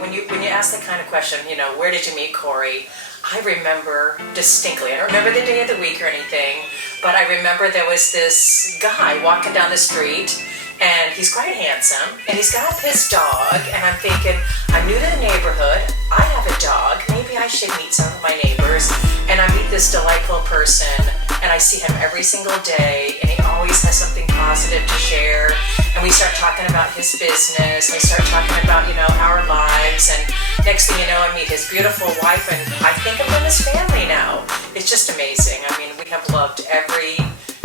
when you ask that kind of question, where did you meet Corey? I remember distinctly. I don't remember the day of the week or anything, but I remember there was this guy walking down the street, and he's quite handsome, and he's got his dog, and I'm thinking, I'm new to the neighborhood, I have a dog, maybe I should meet some of my neighbors, and I meet this delightful person, and I see him every single day, and he always has something positive to share, and we start talking about his business, we start talking about, our lives, and next thing you know, I meet his beautiful wife, and I think of them as family now. It's just amazing. I mean, we have loved every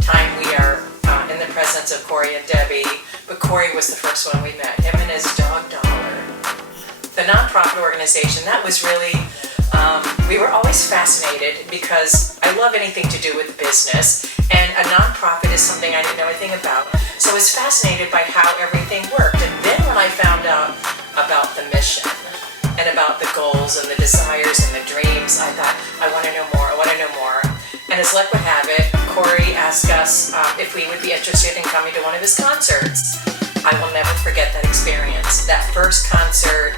time we are in the presence of Corey and Debbie, but Corey was the first one we met, him and his dog Dollar. The nonprofit organization, that was really, we were always fascinated because I love anything to do with business, and a nonprofit is something I didn't know anything about, so I was fascinated by how everything worked. And then when I found out about the mission and about the goals and the desires and the dreams, I thought, I want to know more. And as luck would have it, Corey asked us if we would be interested in coming to one of his concerts. I will never forget that experience. That first concert,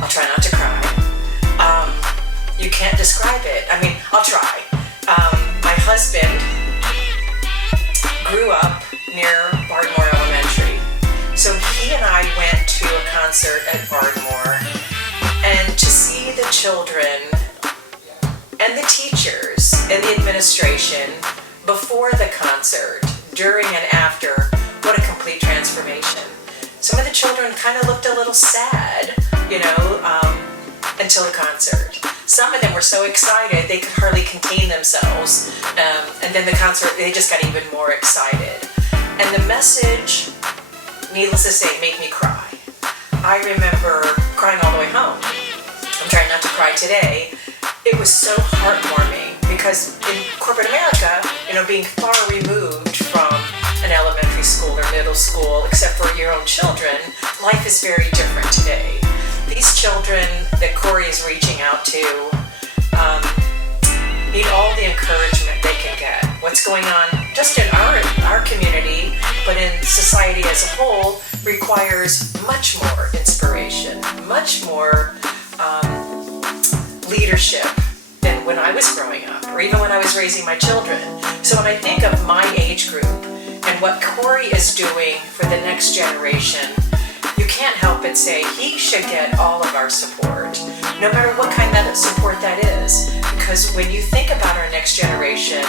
I'll try not to cry. You can't describe it. I mean, I'll try. My husband grew up near Bardmore Elementary. So he and I went to a concert at Bardmore, and to see the children and the teachers and the administration before the concert, during and after, what a complete transformation. Some of the children kind of looked a little sad, until the concert. Some of them were so excited they could hardly contain themselves, and then the concert, they just got even more excited. And the message, needless to say, made me cry. I remember crying all the way home. I'm trying not to cry today. It was so heartwarming because in corporate America, being far removed from an elementary school or middle school, except for your own children, life is very different today. These children that Corey is reaching out to need all the encouragement they can get. What's going on just in our community, but in society as a whole, requires much more inspiration, much more leadership than when I was growing up, or even when I was raising my children. So when I think of my age group and what Corey is doing for the next generation, you can't help but say he should get all of our support, no matter what kind of support that is. Because when you think about our next generation,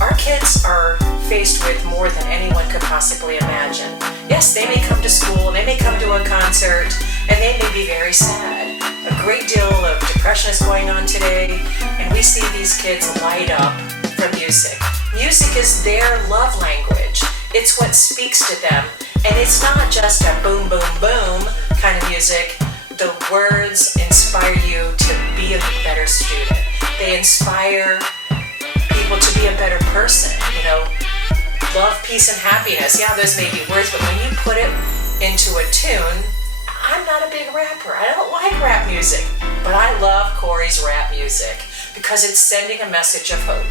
our kids are faced with more than anyone could possibly imagine. Yes, they may come to school, they may come to a concert, and they may be very sad. A great deal of depression is going on today, and we see these kids light up for music. Music is their love language. It's what speaks to them, and it's not just a boom, boom, boom kind of music. The words inspire you to be a better student. They inspire people to be a better person, love, peace, and happiness. Yeah, those may be words, but when you put it into a tune, I'm not a big rapper. I don't like rap music, but I love Corey's rap music because it's sending a message of hope.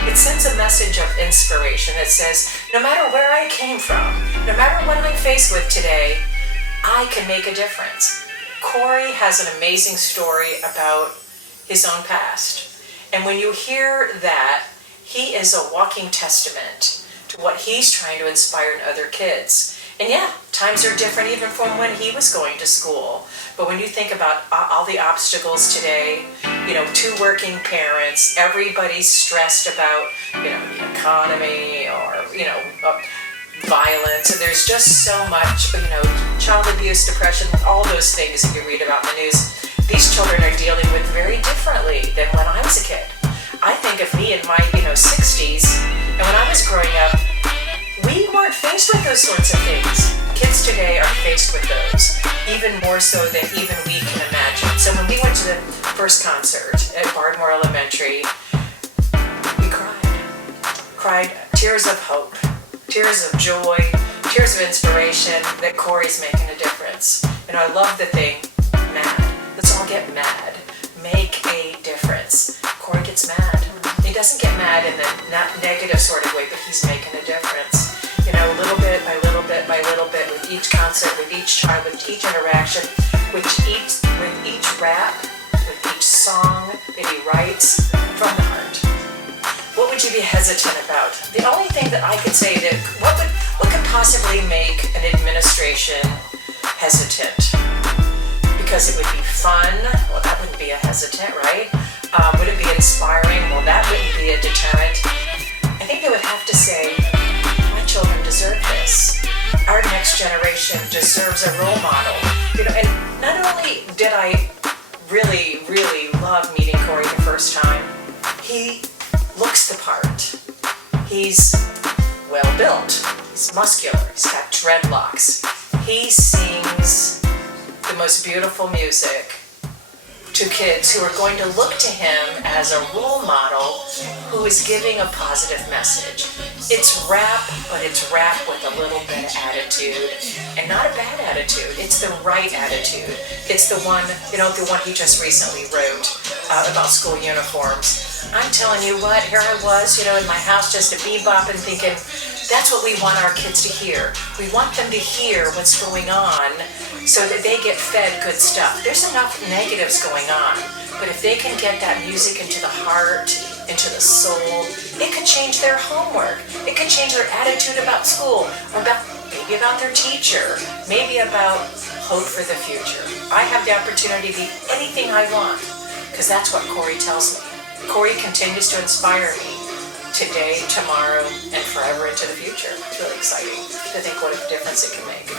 It sends a message of inspiration that says, no matter where I came from, no matter what I'm faced with today, I can make a difference. Corey has an amazing story about his own past. And when you hear that, he is a walking testament to what he's trying to inspire in other kids. And yeah, times are different even from when he was going to school. But when you think about all the obstacles today, two working parents, everybody's stressed about, the economy or, violence. And there's just so much, child abuse, depression, all those things that you read about in the news. These children are dealing with very differently than when I was a kid. I think of me in my, 60s, and when I was growing up, we weren't faced with those sorts of things. Kids today are faced with those, even more so than even we can imagine. So when we went to the first concert at Bardmore Elementary, we cried tears of hope, tears of joy, tears of inspiration that Corey's making a difference. I love the thing, mad. Let's all get mad. Make a difference. Corey gets mad. He doesn't get mad in the not negative sort of way, but he's making a difference. Little bit by little bit by little bit, with each concert, with each child, with each interaction, with each rap, with each song that he writes from the heart. What would you be hesitant about? The only thing that I could say that what could possibly make an administration hesitant? Because it would be fun. Well, that wouldn't be a hesitant, right? Would it be inspiring? Well, that wouldn't be a deterrent. I think they would have to say, my children deserve this. Our next generation deserves a role model. And not only did I really, really love meeting Corey the first time, he looks the part. He's well built. He's muscular. He's got dreadlocks. He sings the most beautiful music to kids who are going to look to him as a role model who is giving a positive message. It's rap, but it's rap with a little bit of attitude, and not a bad attitude. It's the right attitude. It's the one he just recently wrote about school uniforms. I'm telling you what, here I was, in my house just a bebop and thinking, that's what we want our kids to hear. We want them to hear what's going on so that they get fed good stuff. There's enough negatives going on, but if they can get that music into the heart, into the soul, it could change their homework. It could change their attitude about school, or maybe about their teacher, maybe about hope for the future. I have the opportunity to be anything I want, because that's what Corey tells me. Corey continues to inspire me today, tomorrow, and forever into the future. It's really exciting to think what a difference it can make.